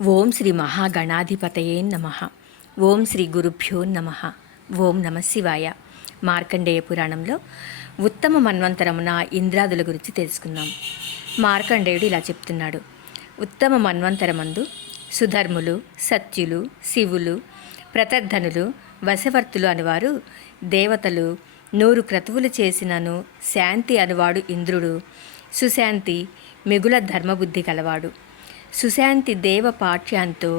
ఓం శ్రీ మహాగణాధిపతయే నమ. ఓం శ్రీ గురుభ్యో నమ. ఓం నమ శివాయ. మార్కండేయ పురాణంలో ఉత్తమ మన్వంతరమున ఇంద్రాదుల గురించి తెలుసుకుందాం. మార్కండేయుడు ఇలా చెప్తున్నాడు. ఉత్తమ మన్వంతరమందు సుధర్ములు, సత్యులు, శివులు, ప్రతర్ధనులు, వశవర్తులు అనువారు దేవతలు 100 క్రతువులు చేసినను శాంతి అనువాడు ఇంద్రుడు. సుశాంతి మిగుల ధర్మబుద్ధి కలవాడు. సుశాంతి దేవ పాఠ్యాంతో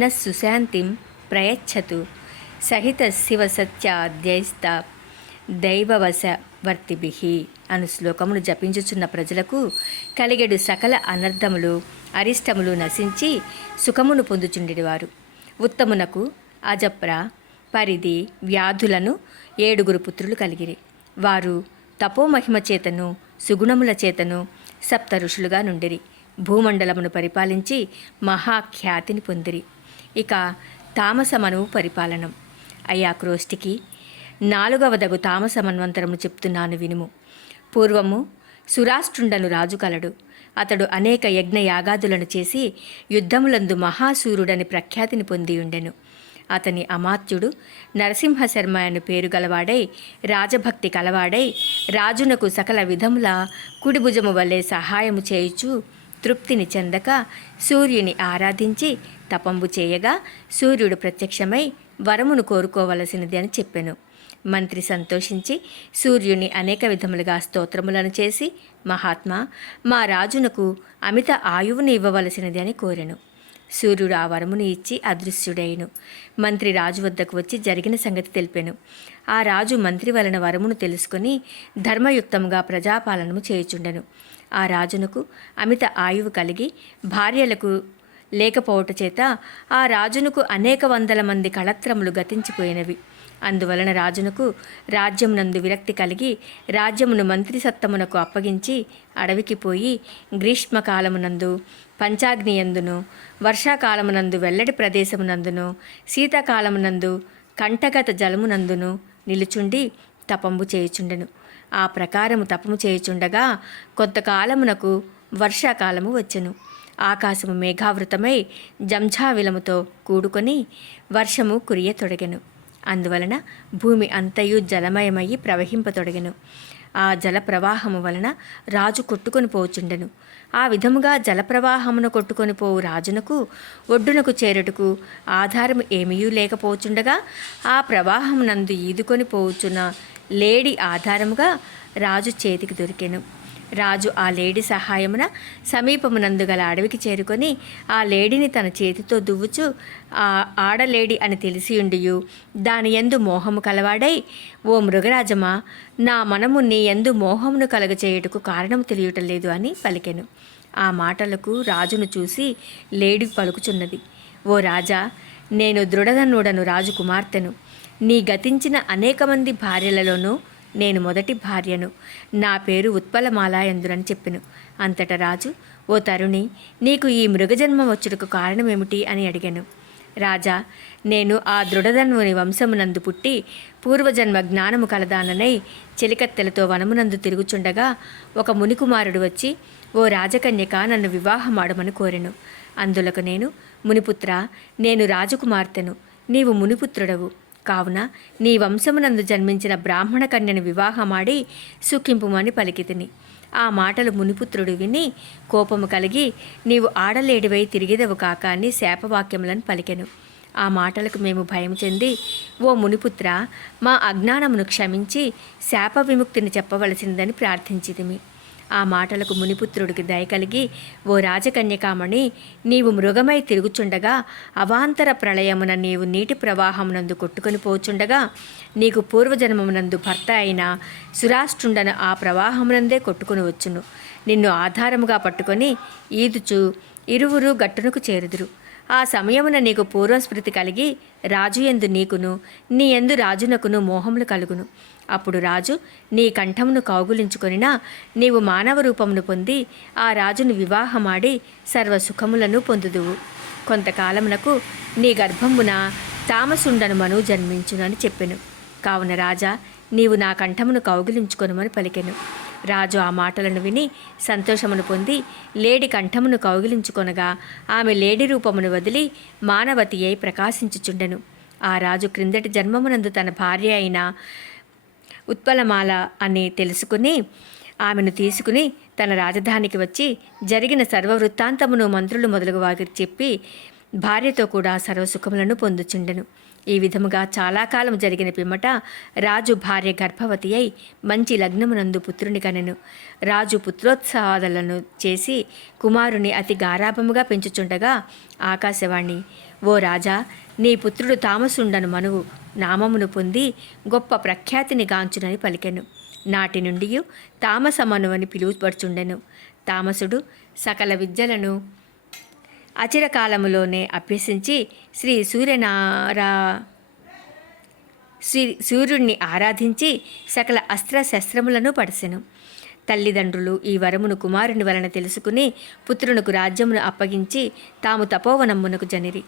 న సుశాంతిం ప్రయచ్చతు సహిత శివ సత్యాద్యైస్త దైవవశవర్తిభి అను శ్లోకమును జపించుచున్న ప్రజలకు కలిగెడు సకల అనర్థములు అరిష్టములు నశించి సుఖమును పొందుచుండెడివారు. ఉత్తమునకు అజప్ర, పరిధి, వ్యాధులను 7 పుత్రులు కలిగిరి. వారు తపోమహిమ చేతను సుగుణముల చేతను సప్త ఋషులుగా నుండిరి. భూమండలమును పరిపాలించి మహాఖ్యాతిని పొందిరి. ఇక తామసమనువు పరిపాలనం. అయ్యా క్రోష్టికి 4వదగు తామస మన్వంతరము చెప్తున్నాను వినుము. పూర్వము సురాష్ట్రుండను రాజు కలడు. అతడు అనేక యజ్ఞ యాగాదులను చేసి యుద్ధములందు మహాసూరుడని ప్రఖ్యాతిని పొందియుండెను. అతని అమాత్యుడు నరసింహశర్మ అని పేరు గలవాడై రాజభక్తి కలవాడై రాజునకు సకల విధముల కుడిభుజము వలె సహాయము చేయుచు తృప్తిని చెందక సూర్యుని ఆరాధించి తపంబు చేయగా సూర్యుడు ప్రత్యక్షమై వరమును కోరుకోవలసినది అని చెప్పెను. మంత్రి సంతోషించి సూర్యుని అనేక విధములుగా స్తోత్రములను చేసి, మహాత్మా, మా రాజునకు అమిత ఆయువుని ఇవ్వవలసినది అని కోరెను. సూర్యుడు ఆ వరమును ఇచ్చి అదృశ్యుడైను. మంత్రి రాజు వద్దకు వచ్చి జరిగిన సంగతి తెలిపెను. ఆ రాజు మంత్రి వలన వరమును తెలుసుకొని ధర్మయుక్తముగా ప్రజాపాలనము చేయుచుండెను. ఆ రాజునకు అమిత ఆయువు కలిగి భార్యలకు లేకపోవట చేత ఆ రాజునకు అనేక వందల మంది కళత్రములు గతించిపోయినవి. అందువలన రాజునకు రాజ్యమునందు విరక్తి కలిగి రాజ్యమును మంత్రి సత్తమునకు అప్పగించి అడవికి పోయి గ్రీష్మకాలమునందు పంచాగ్నియందును, వర్షాకాలమునందు వెల్లడి ప్రదేశమునందును, శీతాకాలమునందు కంఠగత జలమునందును నిలుచుండి తపంబు చేయుచుండెను. ఆ ప్రకారము తపము చేయుచుండగా కొంతకాలమునకు వర్షాకాలము వచ్చెను. ఆకాశము మేఘావృతమై జంఝావిలముతో కూడుకొని వర్షము కురియతొడగెను. అందువలన భూమి అంతయు జలమయమయ్యి ప్రవహింపతొడగెను. ఆ జల ప్రవాహము వలన రాజు కొట్టుకొని పోచుండెను. ఆ విధముగా జలప్రవాహమును కొట్టుకొని పోవు రాజునకు ఒడ్డునకు చేరుటకు ఆధారము ఏమీయూ లేకపోచుండగా ఆ ప్రవాహమునందు ఈదుకొని పోవుచున్న లేడి ఆధారముగా రాజు చేతికి దొరికెను. రాజు ఆ లేడి సహాయమున సమీపమునందు గల అడవికి చేరుకొని ఆ లేడిని తన చేతితో దువ్వుచు ఆ ఆడలేడి అని తెలిసియుండియు దాని యందు మోహము కలవాడై, ఓ మృగరాజమా, నా మనము నీ యందు మోహమును కలగచేయుటకు కారణము తెలియటలేదు అని పలికెను. ఆ మాటలకు రాజును చూసి లేడి పలుకుచున్నది, ఓ రాజా, నేను దృఢధనుడను రాజు కుమార్తెను. నీ గతించిన అనేక మంది భార్యలలోనూ నేను మొదటి భార్యను. నా పేరు ఉత్పలమాలాయందురని చెప్పెను. అంతట రాజు, ఓ తరుణి, నీకు ఈ మృగజన్మ వచ్చుటకు కారణమేమిటి అని అడిగాను. రాజా, నేను ఆ దృఢధన్వుని వంశమునందు పుట్టి పూర్వజన్మ జ్ఞానము కలదాననై చెలికత్తెలతో వనమునందు తిరుగుచుండగా ఒక మునికుమారుడు వచ్చి, ఓ రాజకన్యక, నన్ను వివాహమాడమని కోరెను. అందులకు నేను, మునిపుత్ర, నేను రాజకుమార్తెను, నీవు మునిపుత్రుడవు. కావున నీ వంశమునందు జన్మించిన బ్రాహ్మణ కన్యను వివాహమాడి సుఖింపుమని పలికితిని. ఆ మాటలు మునిపుత్రుడు విని కోపము కలిగి, నీవు ఆడలేడివై తిరిగిదవు కాక అని శాపవాక్యములను పలికెను. ఆ మాటలకు మేము భయం చెంది, ఓ మునిపుత్ర, మా అజ్ఞానమును క్షమించి శాప విముక్తిని చెప్పవలసిందని ప్రార్థించితిమి. ఆ మాటలకు మునిపుత్రుడికి దయ కలిగి, ఓ రాజకన్యకామణి, నీవు మృగమై తిరుగుచుండగా అవాంతర ప్రళయమున నీవు నీటి ప్రవాహమునందు కొట్టుకొని పోచుండగా నీకు పూర్వజన్మమునందు భర్త అయిన సురాష్ట్రుండన ఆ ప్రవాహమునందే కొట్టుకొని వచ్చును. నిన్ను ఆధారముగా పట్టుకొని ఈదుచు ఇరువురు గట్టునకు చేరుదురు. ఆ సమయమున నీకు పూర్వస్మృతి కలిగి రాజు యందు నీకును నీ యందు రాజునకును మోహములు కలుగును. అప్పుడు రాజు నీ కంఠమును కౌగులించుకొనినా నీవు మానవ రూపమును పొంది ఆ రాజును వివాహమాడి సర్వసుఖములను పొందుదువు. కొంతకాలమునకు నీ గర్భమున తామసుండను మను జన్మించునని చెప్పెను. కావున రాజా, నీవు నా కంఠమును కౌగిలించుకొనుమని పలికెను. రాజు ఆ మాటలను విని సంతోషమును పొంది లేడి కంఠమును కౌగిలించుకొనగా ఆమె లేడి రూపమును వదిలి మానవతి అయి ప్రకాశించుచుండెను. ఆ రాజు క్రిందటి జన్మమునందు తన భార్య అయిన ఉత్పలమాల అని తెలుసుకుని ఆమెను తీసుకుని తన రాజధానికి వచ్చి జరిగిన సర్వవృత్తాంతమును మంత్రులు మొదలగు వారికి చెప్పి భార్యతో కూడా సర్వసుఖములను పొందుచుండెను. ఈ విధముగా చాలా కాలం జరిగిన పిమ్మట రాజు భార్య గర్భవతి అయి మంచి లగ్నమునందు పుత్రుని కనెను. రాజు పుత్రోత్సవాలను చేసి కుమారుని అతి గారాభముగా పెంచుచుండగా ఆకాశవాణి, ఓ రాజా, నీ పుత్రుడు తామసుండను మనువు నామమును పొంది గొప్ప ప్రఖ్యాతిని గాంచునని పలికెను. నాటి నుండి తామసమను అని పిలువబడుచుండెను. తామసుడు సకల విద్యలను అచిరకాలములోనే అభ్యసించి సూర్యుడిని ఆరాధించి సకల అస్త్రశస్త్రములను పడసెను. తల్లిదండ్రులు ఈ వరమును కుమారుని వలన తెలుసుకుని పుత్రునకు రాజ్యమును అప్పగించి తాము తపోవనమ్మునకు జనిరి.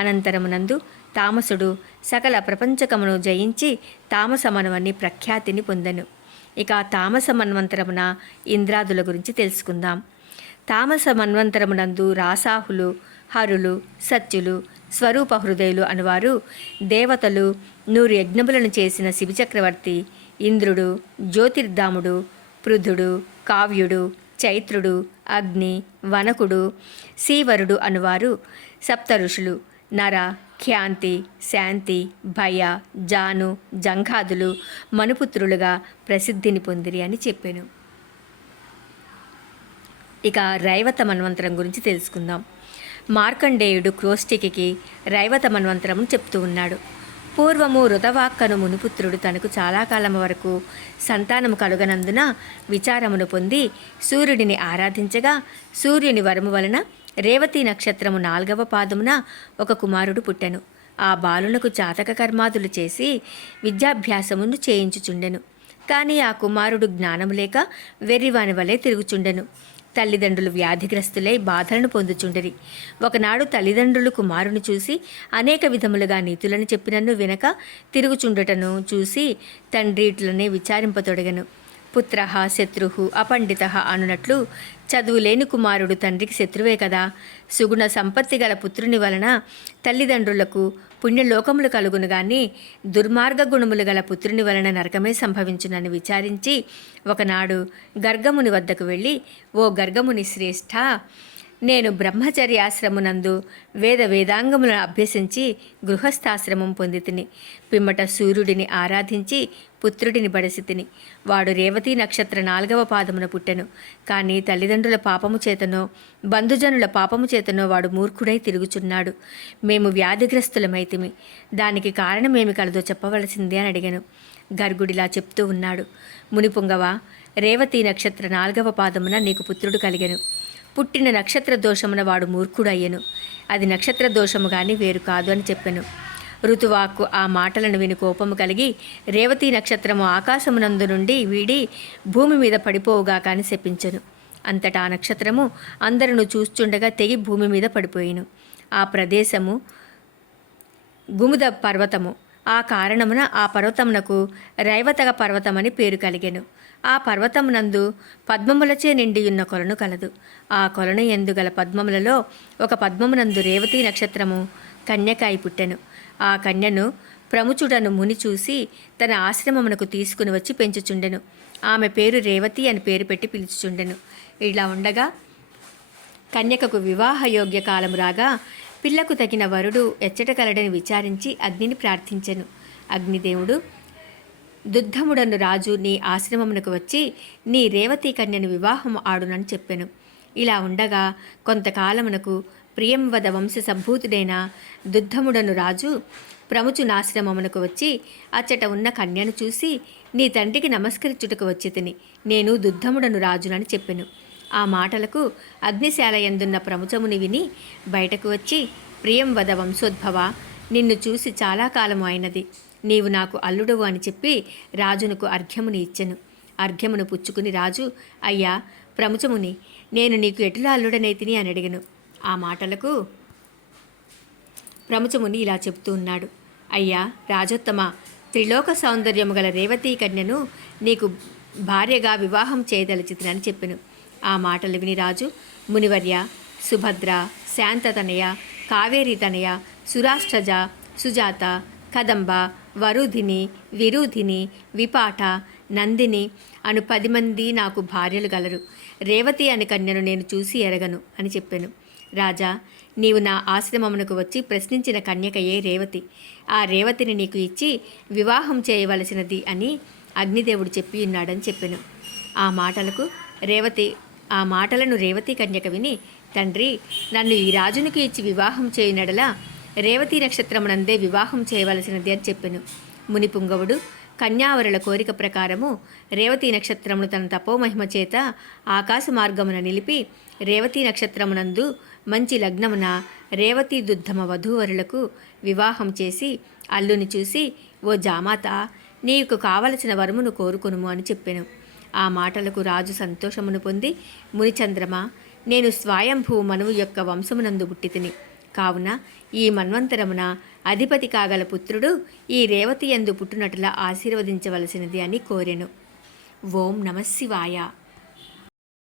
అనంతరమునందు తామసుడు సకల ప్రపంచకమును జయించి తామసమనువని ప్రఖ్యాతిని పొందెను. ఇక తామస మన్వంతరమున ఇంద్రాదుల గురించి తెలుసుకుందాం. తామస మన్వంతరమునందు రాసాహులు, హరులు, సత్యులు, స్వరూప హృదయులు అనువారు దేవతలు 100 యజ్ఞములను చేసిన శివచక్రవర్తి, ఇంద్రుడు, జ్యోతిర్ధాముడు, పృథుడు, కావ్యుడు, చైత్రుడు, అగ్ని, వనకుడు, శీవరుడు అనువారు సప్త ఋషులు నర, ఖ్యాంతి, శాంతి, భయ, జాను, జంఘాదులు మనుపుత్రులుగా ప్రసిద్ధిని పొందిరి అని చెప్పాను. ఇక రైవత మన్వంతరం గురించి తెలుసుకుందాం. మార్కండేయుడు క్రోష్టికి రైవత మన్వంతరం చెప్తూ ఉన్నాడు. పూర్వము రుతవాక్కను మునిపుత్రుడు తనకు చాలా కాలం వరకు సంతానము కలుగనందున విచారమును పొంది సూర్యుడిని ఆరాధించగా సూర్యుని వరము వలన రేవతి నక్షత్రము 4వ పాదమున ఒక కుమారుడు పుట్టెను. ఆ బాలునకు జాతక కర్మాదులు చేసి విద్యాభ్యాసమును చేయించుచుండెను. కానీ ఆ కుమారుడు జ్ఞానము లేక వెర్రివాని వలె తిరుగుచుండెను. తల్లిదండ్రులు వ్యాధిగ్రస్తులై బాధలను పొందుచుండిరి. ఒకనాడు తల్లిదండ్రులు కుమారుని చూసి అనేక విధములుగా నీతులను చెప్పినను వినక తిరుగుచుండటను చూసి తండ్రి ఇట్లనే విచారింపతొడగను. పుత్ర శత్రు అపండిత అనునట్లు చదువులేని కుమారుడు తండ్రికి శత్రువే కదా. సుగుణ సంపత్తి గల పుత్రుని వలన తల్లిదండ్రులకు పుణ్యలోకములు కలుగును గాని దుర్మార్గ గుణములు గల పుత్రుని వలన నరకమే సంభవించునని విచారించి ఒకనాడు గర్గముని వద్దకు వెళ్ళి, ఓ గర్గముని శ్రేష్ఠ, నేను బ్రహ్మచర్యాశ్రమునందు వేదాంగములను అభ్యసించి గృహస్థాశ్రమం పొంది తిని పిమ్మట సూర్యుడిని ఆరాధించి పుత్రుడిని బడసి తిని. వాడు రేవతి నక్షత్ర 4వ పాదమున పుట్టెను. కానీ తల్లిదండ్రుల పాపము చేతనో బంధుజనుల పాపము చేతనో వాడు మూర్ఖుడై తిరుగుచున్నాడు. మేము వ్యాధిగ్రస్తులమైతిమి. దానికి కారణమేమి కలదో చెప్పవలసిందే అని అడిగాను. గర్గుడిలా చెప్తూ ఉన్నాడు. మునిపుంగవ, రేవతి నక్షత్ర 4వ పాదమున నీకు పుత్రుడు కలిగెను. పుట్టిన నక్షత్ర దోషమున వాడు మూర్ఖుడయ్యను. అది నక్షత్ర దోషము గాని వేరు కాదు అని చెప్పెను. ఋతువాక్కు ఆ మాటలను విని కోపము కలిగి రేవతి నక్షత్రము ఆకాశమునందు నుండి వీడి భూమి మీద పడిపోవుగా కాని శపించెను. అంతటా ఆ నక్షత్రము అందరూ చూస్తుండగా తెగి భూమి మీద పడిపోయిను. ఆ ప్రదేశము గుముద పర్వతము. ఆ కారణమున ఆ పర్వతమునకు రైవతగ పర్వతమని పేరు కలిగెను. ఆ పర్వతమునందు పద్మములచే నిండియున్న కొలను కలదు. ఆ కొలను యందు గల పద్మములలో ఒక పద్మమునందు రేవతి నక్షత్రము కన్యకాయి పుట్టెను. ఆ కన్యను ప్రముచుడను ముని చూసి తన ఆశ్రమమునకు తీసుకుని వచ్చి పెంచుచుండెను. ఆమె పేరు రేవతి అని పేరు పెట్టి పిలుచుచుండెను. ఇలా ఉండగా కన్యకకు వివాహయోగ్య కాలము రాగా పిల్లకు తగిన వరుడు ఎచ్చట కలడని విచారించి అగ్నిని ప్రార్థించెను. అగ్నిదేవుడు, దుద్ధముడను రాజు నీ ఆశ్రమమునకు వచ్చి నీ రేవతి కన్యను వివాహం ఆడునని చెప్పెను. ఇలా ఉండగా కొంతకాలమునకు ప్రియంవద వంశ సంభూతుడైన దుద్ధముడను రాజు ప్రముచునాశ్రమమునకు వచ్చి అచ్చట ఉన్న కన్యను చూసి నీ తండ్రికి నమస్కరించుటకు వచ్చి తిని నేను దుద్ధముడను రాజునని చెప్పెను. ఆ మాటలకు అగ్నిశాల యందున్న ప్రముచముని విని బయటకు వచ్చి, ప్రియంవద వంశోద్భవ, నిన్ను చూసి చాలా కాలము అయినది. నీవు నాకు అల్లుడవు అని చెప్పి రాజునకు అర్ఘ్యముని ఇచ్చెను. అర్ఘ్యమును పుచ్చుకుని రాజు, అయ్యా ప్రముచముని, నేను నీకు ఎటులా అల్లుడనైతిని అని అడిగను. ఆ మాటలకు ప్రముచముని ఇలా చెబుతూ ఉన్నాడు. అయ్యా రాజోత్తమ, త్రిలోక సౌందర్యము గల రేవతీ కన్యను నీకు భార్యగా వివాహం చేయదలిచితినని చెప్పెను. ఆ మాటలు విని రాజు, మునివర్య, సుభద్ర, శాంతతనయ, కావేరి తనయ, సురాష్ట్రజ, సుజాత, కదంబ, వరుధిని, విరుధిని, విపాట, నందిని అను 10 మంది నాకు భార్యలు గలరు. రేవతి అని కన్యను నేను చూసి ఎరగను అని చెప్పాను. రాజా, నీవు నా ఆశ్రమమునకు వచ్చి ప్రశ్నించిన కన్యకయే రేవతి. ఆ రేవతిని నీకు ఇచ్చి వివాహం చేయవలసినది అని అగ్నిదేవుడు చెప్పి ఉన్నాడని చెప్పాను. ఆ మాటలను రేవతి కన్యక విని, తండ్రి, నన్ను ఈ రాజునికి ఇచ్చి వివాహం చేయునడలా రేవతి నక్షత్రమునందే వివాహం చేయవలసినది అని చెప్పెను. మునిపుంగవుడు కన్యావరుల కోరిక ప్రకారము రేవతి నక్షత్రమును తన తపోమహిమ చేత ఆకాశ మార్గమున నిలిపి రేవతి నక్షత్రమునందు మంచి లగ్నమున రేవతి దుద్ధమ వధూవరులకు వివాహం చేసి అల్లుని చూసి, ఓ జామాత, నీకు కావలసిన వరమును కోరుకొనుము అని చెప్పెను. ఆ మాటలకు రాజు సంతోషమును పొంది, మునిచంద్రమా, నేను స్వయంభూ మనువు యొక్క వంశమునందు పుట్టితిని. కావున ఈ మన్వంతరమున అధిపతి కాగల పుత్రుడు ఈ రేవతి యందు పుట్టునట్లా ఆశీర్వదించవలసినది అని కోరెను. ఓం నమః శివాయ.